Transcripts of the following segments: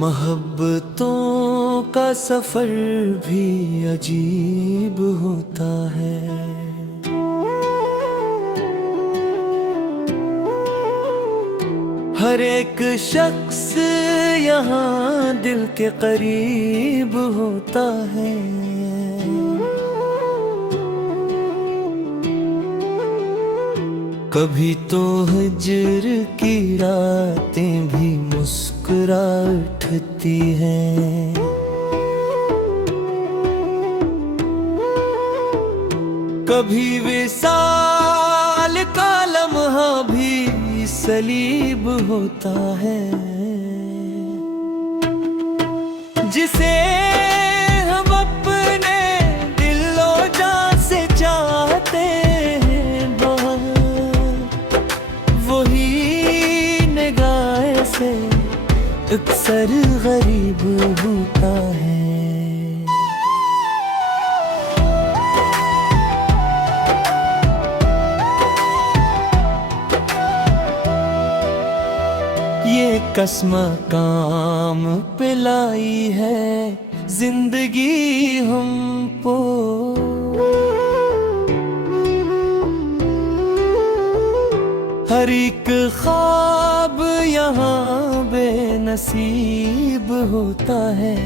मोहब्बतों का सफर भी अजीब होता है। हर एक शख्स यहाँ दिल के करीब होता है। कभी तो हिज्र की रातें भी मुस्कुरा उठती हैं। कभी विसाल का लम्हा भी सलीब होता है। जिसे हम अपने दिलो जान से चाहते हैं बहुत, वही निगाह से अक्सर गरीब होता है। ये कसम काम पे लाई है जिंदगी हमको। हर एक ख्वाब यहाँ बेनसीब होता है।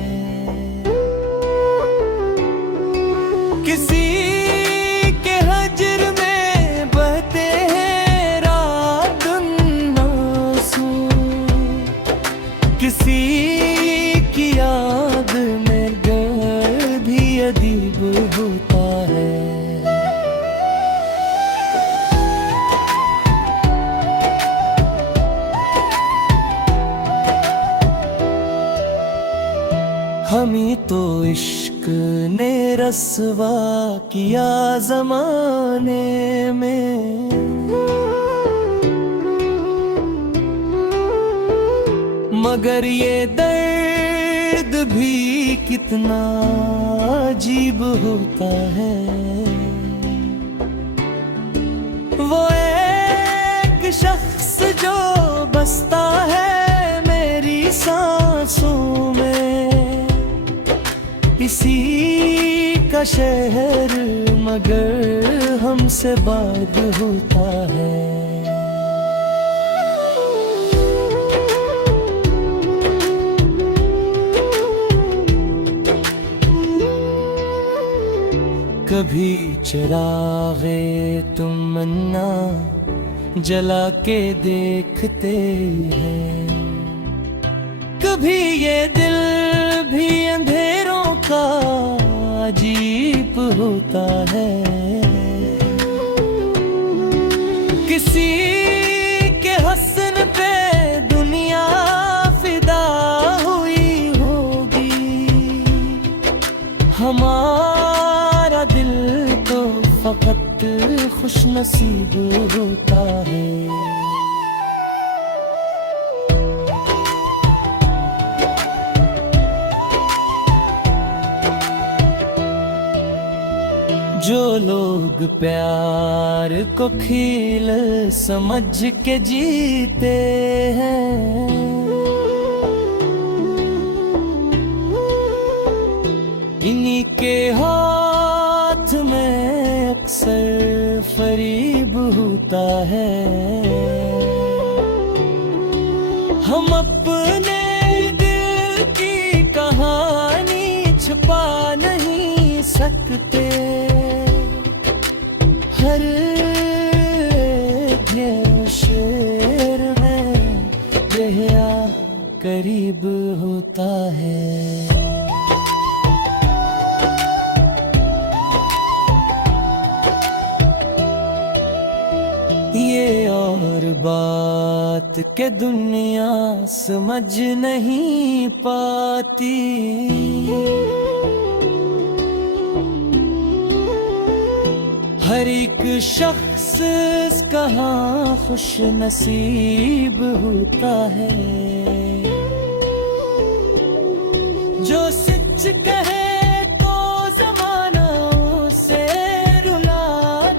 किसी के हजर में बहते हैं रात आंसू, किसी की याद में घर भी अदीब होता है। हमें तो इश्क ने रस्वा किया ज़माने में, मगर ये दर्द भी कितना अजीब होता है। वो एक शख्स जो बसता है मेरी सांसों में, इसी का शहर मगर हमसे बात होता है। कभी चिरागे तमन्ना जला के देखते हैं, कभी ये दिल भी अंधेरों का अजीब होता है। किसी के हस्न पे दुनिया फिदा हुई होगी, हमारा दिल तो फकत खुश नसीब होता है। जो लोग प्यार को खील समझ के जीते हैं, इन्हीं के हाथ में अक्सर फरीब होता है। हम अपने दिल की कहानी छुपा नहीं सकते, हर शेर में बेहया करीब होता है। ये और बात के दुनिया समझ नहीं पाती, हर एक शख्स कहाँ खुश नसीब होता है। जो सच कहे तो ज़माना उसे रुला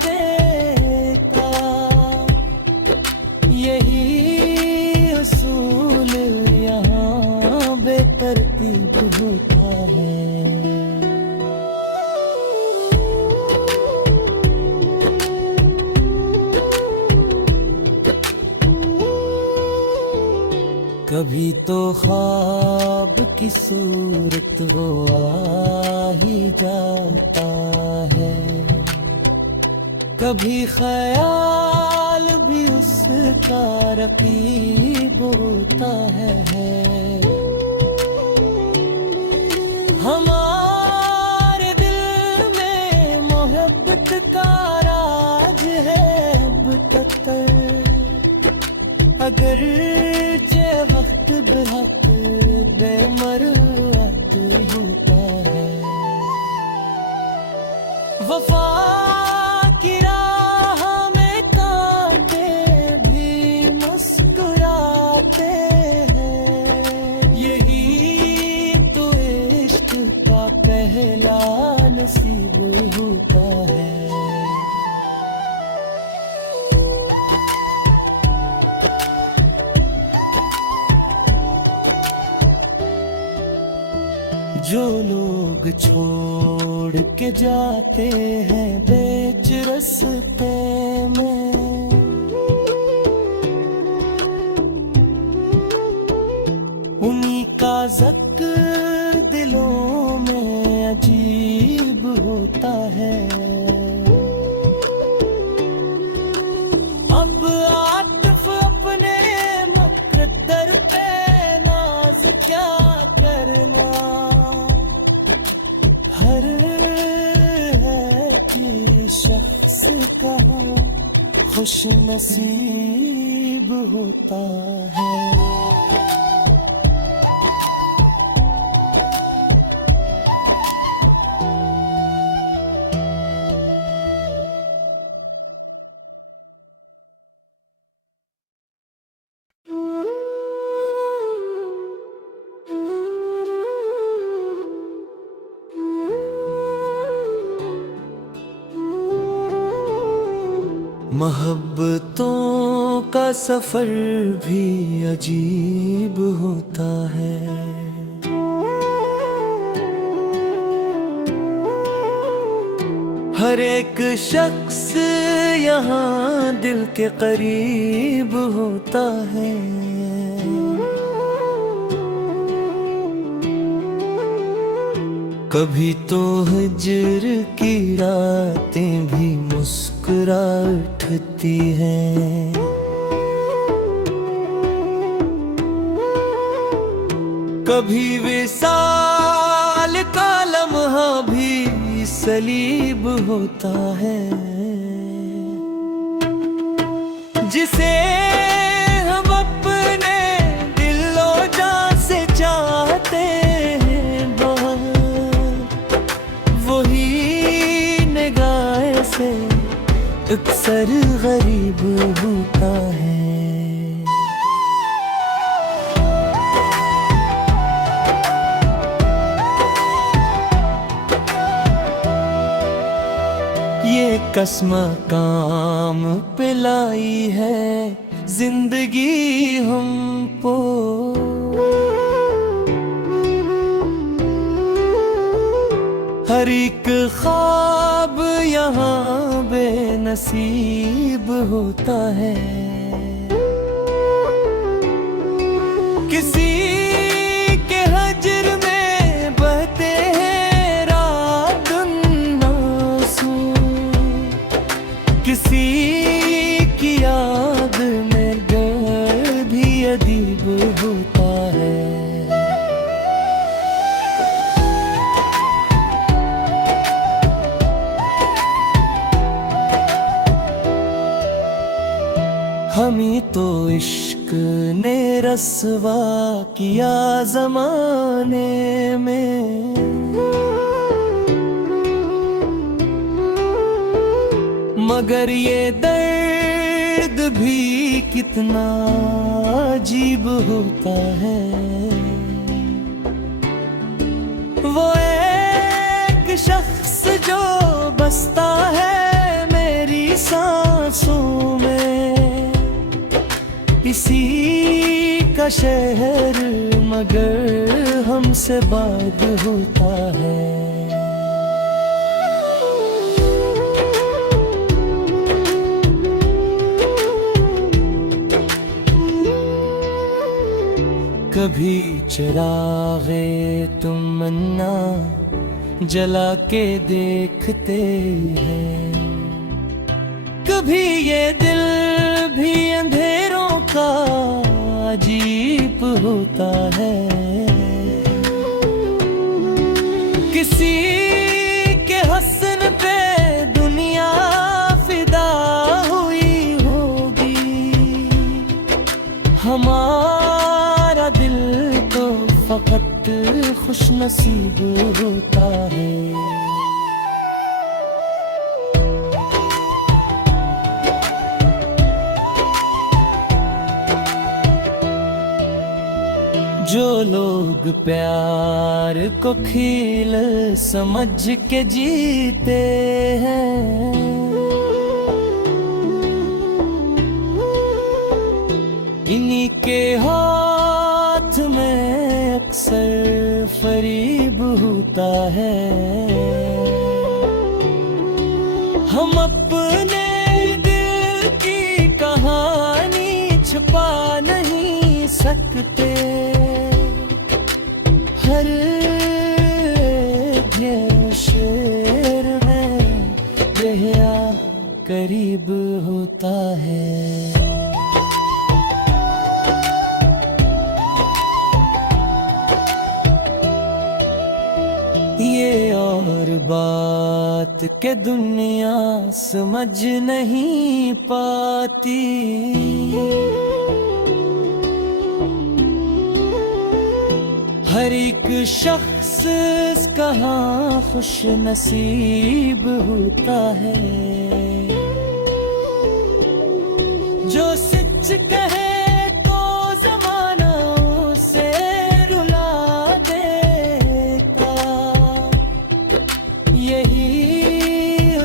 देता, यही उसूल यहाँ कभी तो ख्वाब की सूरत वो आ ही जाता है, कभी ख्याल भी उसका रकीब होता है। हमारे दिल में मोहब्बत का राज है अब तक, अगर जे वक्त बेहक बेमरवत होता है। वफा की राह में कांटे भी मुस्कुराते हैं, यही तो इश्क का पहला नसीब होता है। जो लोग छोड़ के जाते हैं बीच रास्ते में, उन्हीं का ज़िक्र दिलों में अजीब होता है। अब आतिफ अपने मुक़द्दर पे नाज क्या करना, हर है कि शख्स का खुश नसीब होता है। मोहब्बतों का सफर भी अजीब होता है, हर एक शख्स यहाँ दिल के करीब होता है। कभी तो हिज्र की रातें भी मुस्कुरा उठती हैं, कभी विसाल का लम्हा भी सलीब होता है। जिसे हम अपने दिलो जान से चाहते हैं बहुत, वही निगाह से अक्सर गरीब होता है। ये कसम काम पे लाई है जिंदगी हमको, हर एक ख्वाब यहाँ बेनसीब होता है। किसी के हजर में बहते हैं रात आंसू, किसी की याद में दिल भी अदीब होता है। हमें तो इश्क ने रस्वा किया ज़माने में, मगर ये दर्द भी कितना अजीब होता है। वो एक शख्स जो बसता है मेरी सांसों में, इसी का शहर मगर हमसे बात होता है। कभी चिरागे तमन्ना जला के देखते हैं, कभी ये दिल भी अंधेरों का अजीब होता है। किसी के हस्न पे दुनिया फिदा हुई होगी, हमारा दिल तो फकत खुश नसीब होता है। जो लोग प्यार को खेल समझ के जीते हैं, इन्हीं के हाथ में अक्सर फरीब होता है। हम अपने दिल की कहानी छुपा नहीं सकते, हर शेर में दरिया करीब होता है। ये और बात के दुनिया समझ नहीं पाती, हर एक शख्स कहाँ खुश नसीब होता है। जो सच कहे तो ज़माना उसे रुला देता, यही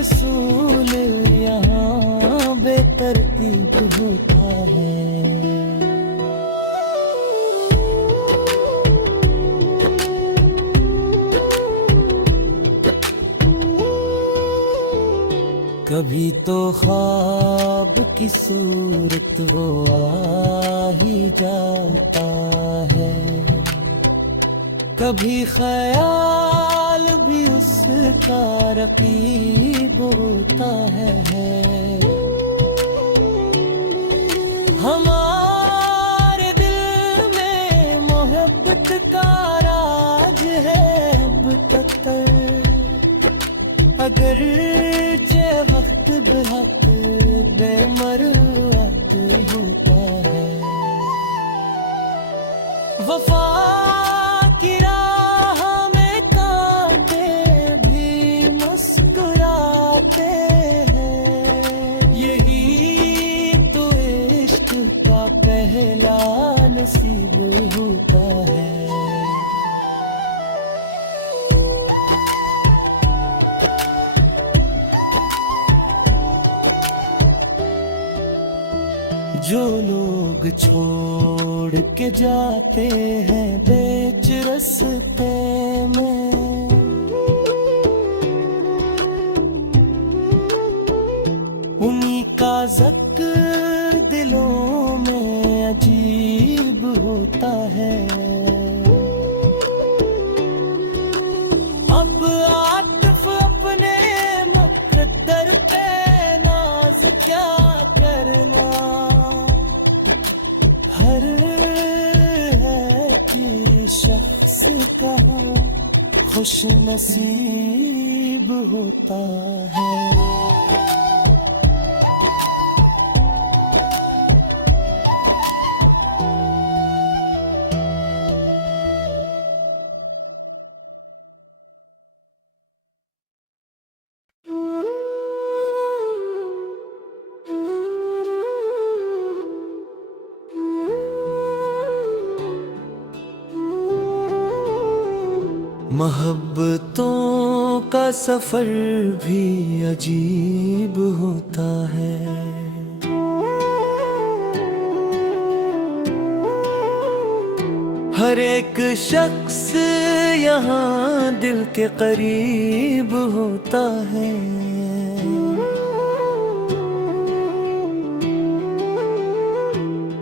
उसूल यहाँ बेतरतीब होता है। कभी तो ख्वाब की सूरत वो आ ही जाता है, कभी ख्याल भी उसका रकीब होता है। हमारे दिल में मोहब्बत का राज है अब तक, अगर वक्त बेहक बेमरवत होता है। वफा की राह में कांटे भी मुस्कुराते हैं, यही तो इश्क का पहला नसीब होता है। जो लोग छोड़ के जाते हैं बीच रास्ते में, उन्हीं का ज़िक्र दिलों में अजीब होता है। अब आतिफ अपने मुक़द्दर पे नाज क्या करना, हर है कि शख्स का खुश नसीब होता है। मोहब्बतों का सफर भी अजीब होता है, हर एक शख्स यहाँ दिल के करीब होता है।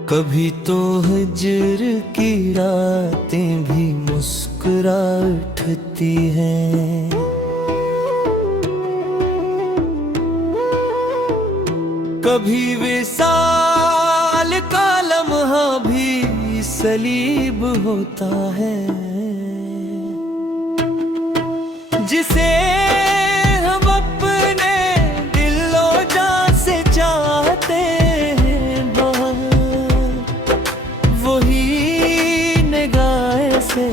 कभी तो हिज्र की रातें भी मुस्कुरा उठती हैं। कभी विसाल का लम्हा भी सलीब होता है, जिसे हम अपने दिलो जान से चाहते हैं बहुत, वही निगाह से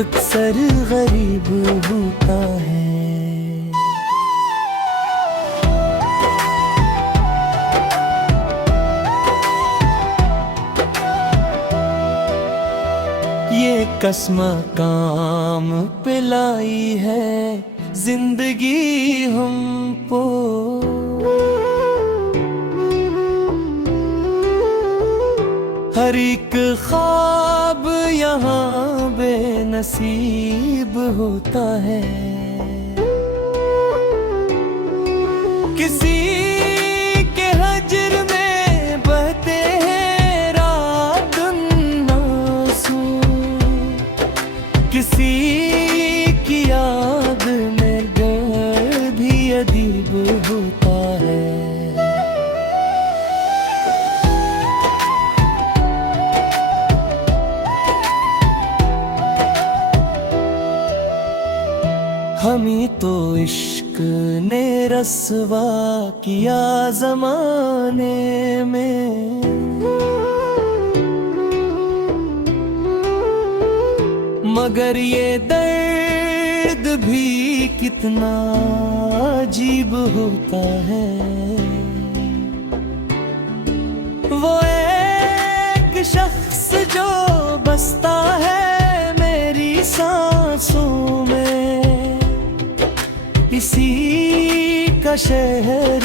अक्सर गरीब होता है। ये कसम काम पे लाई है जिंदगी हमको, हर एक ख्वाब यहाँ बेनसीब होता है। किसी के हजर में बहते हैं रात आंसू, किसी की याद में डर भी अदीब होता है। हमी तो इश्क ने रस्वा किया ज़माने में, मगर ये दर्द भी कितना अजीब होता है। वो एक शख्स जो बसता है मेरी सांसों में, इसी का शहर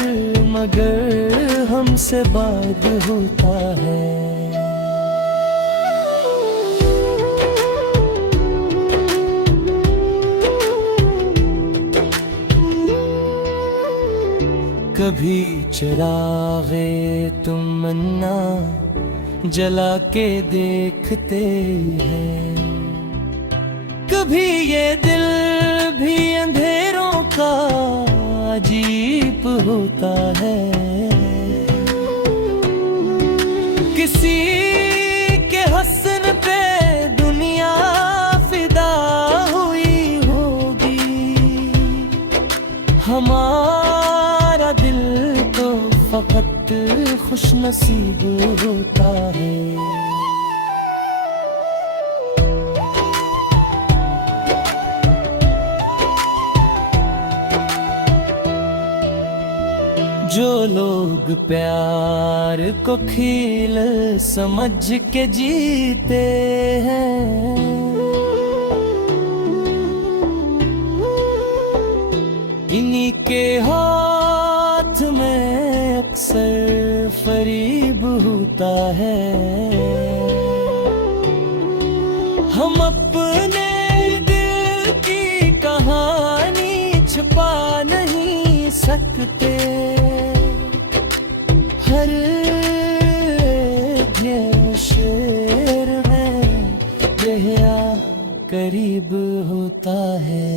मगर हमसे बात होता है। कभी चिरागे तमन्ना जला के देखते हैं, कभी ये दिल भी अंधेरों का अजीब होता है। किसी के हसन पे दुनिया फिदा हुई होगी, हमारा दिल तो फकत खुश नसीब होता है। जो लोग प्यार को खेल समझ के जीते हैं, इन्हीं के हाथ में अक्सर फरीब होता है। हम अपने दिल की कहानी छुपा नहीं सकते, हर शेर में बेहया करीब होता है।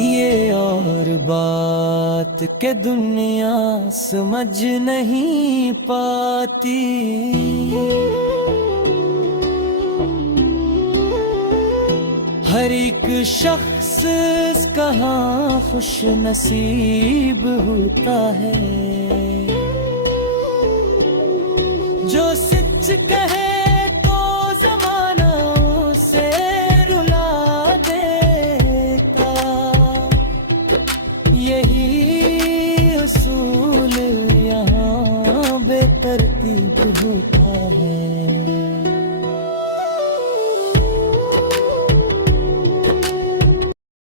ये और बात के दुनिया समझ नहीं पाती, हर एक शख्स कहाँ खुश नसीब होता है। जो सच कहे